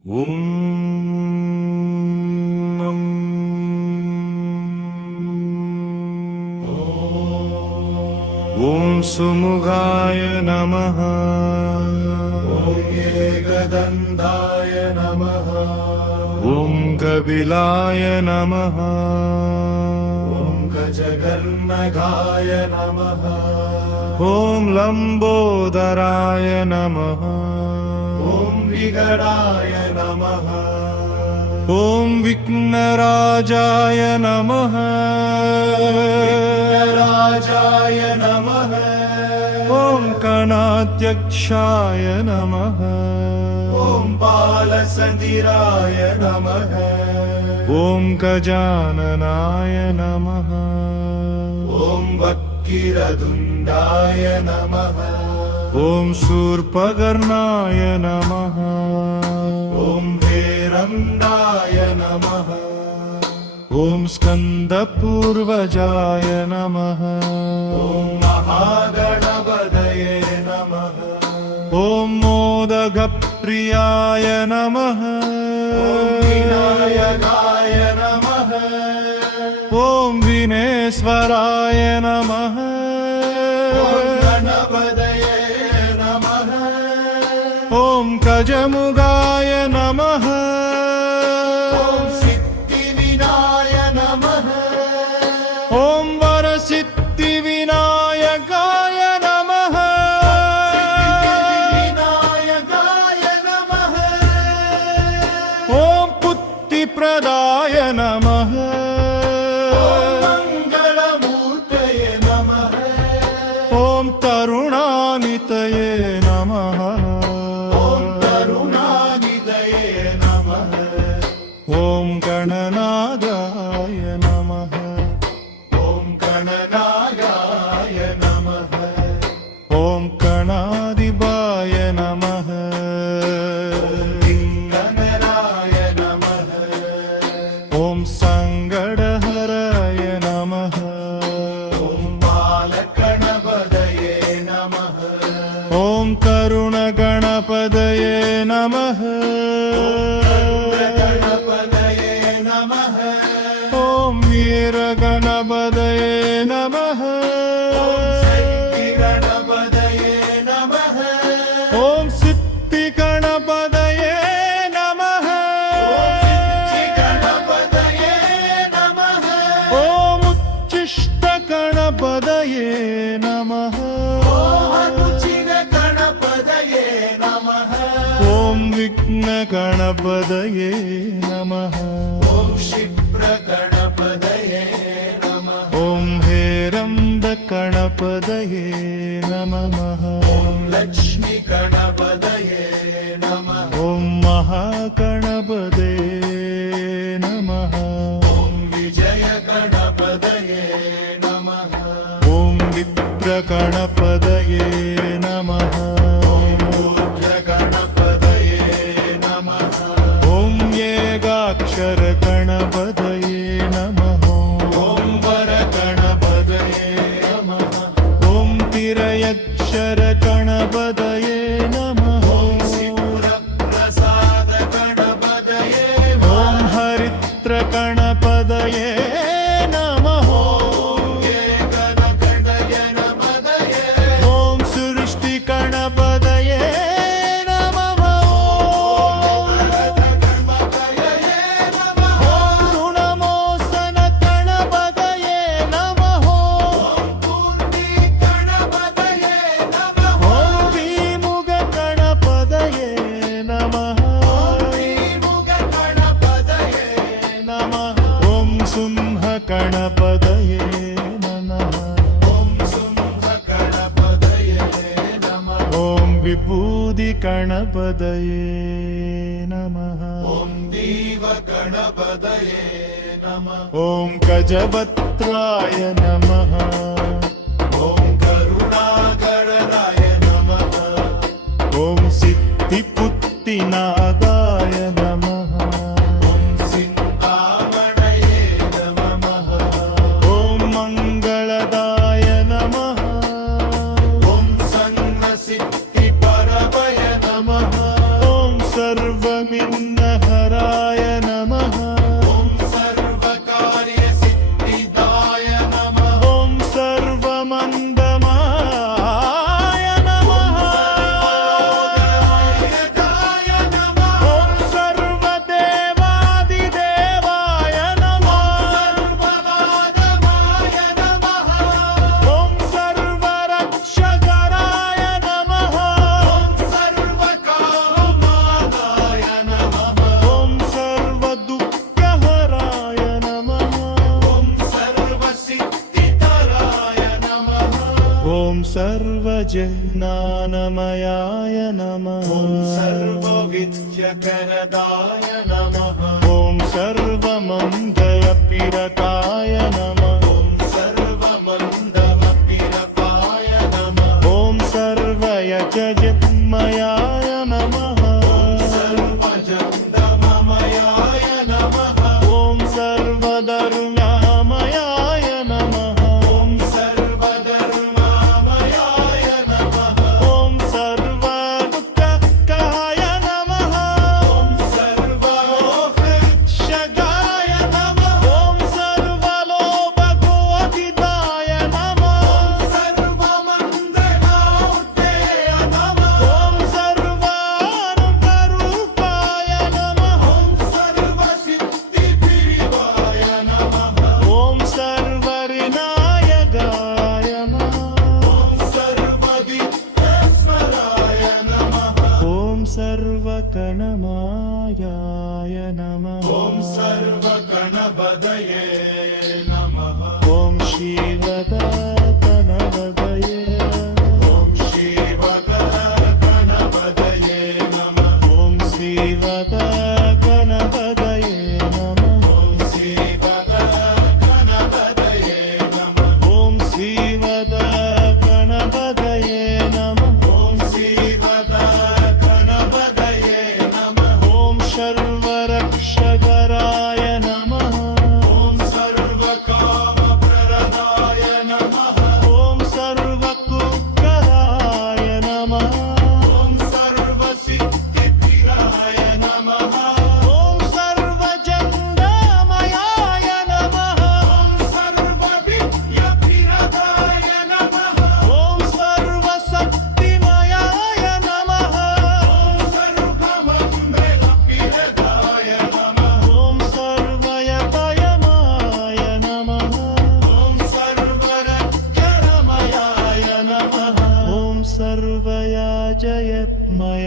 ॐ सुमुखाय नमः। ॐ एकदन्ताय नमः। ॐ कपिलाय नमः। ॐ गजकर्णकाय नमः। ॐ लम्बोदराय नमः। ॐ विकटाय नमः। ॐ विघ्नराजाय नमः। विघ्नराजाय नमः। ॐ गणाध्यक्षाय नमः। ॐ बालसन्धिराय नमः। ॐ गजाननाय नमः। ॐ वक्रतुण्डाय नमः। ॐ शूर्पकर्णाय नमः। ॐ भैरन्दाय नमः। ॐ स्कन्दपूर्वजाय नमः। ॐ महागणपतये नमः। ॐ मोदकप्रियाय नमः। ॐ विनायकाय नमः। ॐ विनेश्वराय नमः। ॐ गणपतये नमः। ॐ गजमुखाय नमः। ॐ सिद्धिविनाय नमः। ॐ वरसिद्धिविनायकाय नमः। सिद्धिविनायकाय नमः। ॐ पुत्तिप्रदाय नमः। ॐ मङ्गलमूर्तये नमः। ॐ तरुणानितये नमः। ॐ करुणानिधये नमः। ॐ गणनागाय नमः। ॐ गणनायाय नमः। ॐ गणाधिपाय नमः। गणराय नमः। ॐ सङ्कटहराय नमः। ॐ बालगणपतये नमः। ॐ तरुणगणपतये नमः। गणपतये नमः। ॐ वीरगणपतये नमः। सिद्धिगणपतये नमः। ॐ सिद्धिगणपतये नमः। सिद्धिगणपतये नमः। ॐ उच्चिष्टगणपतये नमः। अनुचितगणपतये नमः। ॐ विघ्नगणपतये नमः। ॐ क्षिप्रगणपतये नमः। ॐ हेरम्बगणपतये नमः। ॐ लक्ष्मीगणपतये नमः। ॐ महागणपतये नमः। ॐ विजयगणपतये नमः। ॐ विप्रगणपतये नमः। ॐ रुद्रगणपतये नमः। ॐ एकाक्षरगणपतये नमः। ॐ वरगणपतये नमः। ॐ तिर्यक्षरगणपतये नमः। ॐ शिवप्रसादगणपतये ॐ हरिद्रगणपतये नमः। एकदन्तये नमदये। ॐ सृष्टिगणपतये नमः। गणपतये नमः। ऋणमोचनगणपतये नमः। पूर्णिगणपतये नमः। ॐ विमुखगणपतये नमः। श्रीमुखगणपतये नमः। ॐ सिंहगणपतये नमः। ॐ सिंहगणपतये नमः। ॐ विभूतिगणपतये नमः। ॐ दीवगणपतये नमः। ॐ गजवक्त्राय नमः। ॐ करुणाकरणाय नमः। ॐ सिद्धिपुत्तिनादाय नमः। ॐ सिन्तामणये नमः। ॐ मङ्गलदाय नमः। ॐ सन्नसिद्धिपरमय नमः। ॐ सर्वमिन्द्र विघ्नहराय नमः ॐ सर्वकार्यसिद्धिदाय नमः ॐ सर्वमङ्गमाय नमः सर्वयोगदाय नमः ॐ सर्वदेवादिदेवाय नमः सर्ववादमाय नमः ॐ सर्वरक्षकराय नमः ॐ सर्वकामादाय नमः ॐ सर्वदुःखहराय नमः ॐ सर्वसिद्धिधराय नमः ॐ सर्वजज्ञानमयाय नमः ॐ सर्वविद्यकरदाय नमः ॐ सर्वमङ्गलपिरकाय नमः ॐ सर्वमन्दमपिरपाय नमः ॐ सर्वयजमयाय नमः सर्वजन्दममयाय नमः ॐ सर्वधर्ममयाय नमः ॐ सर्वधर्मामयाय नमः ॐ सर्वदुःखकाय नमः ॐ सर्वमोहक्षगाय नमः ॐ सर्वलोभकोऽधिताय नमः सर्वमङ्गलावृते नमः ॐ सर्वानुकरूपाय नमः ॐ सर्वसिद्धिप्रिवाय नमः ॐ सर्वविनायकाय नमः ॐ सर्वदिक्स्वराय नमः ॐ सर्वकणमायाय नमः ॐ सर्वगणपदये नमः ॐ श्रीवदगणपतये ॐ श्रीवदगणपदये नमः ॐ श्रीवदगणपतये नमः ॐ श्रीवदगणपदये नमः ॐ श्रीवदगणपतये नमः ॐ श्रीवदगणपदये नमः ॐ सर्वरक्षकराय नमः ॐ सर्वकामप्रदाय नमः ॐ सर्वकुक्कराय नमः ॐ सर्वसिद्धिप्रियाय नमः ॐ सर्वजङ्गमयाय नमः ॐ सर्वविद्याप्रियदाय नमः ॐ सर्वशक्तिमयाय नमः ॐ सर्वमङ्गलप्रियदाय नमः ॐ सर्वयतयमाय नमः ॐ सर्वरक्षरमयाय नमः ॐ सर्वयाजयत्मय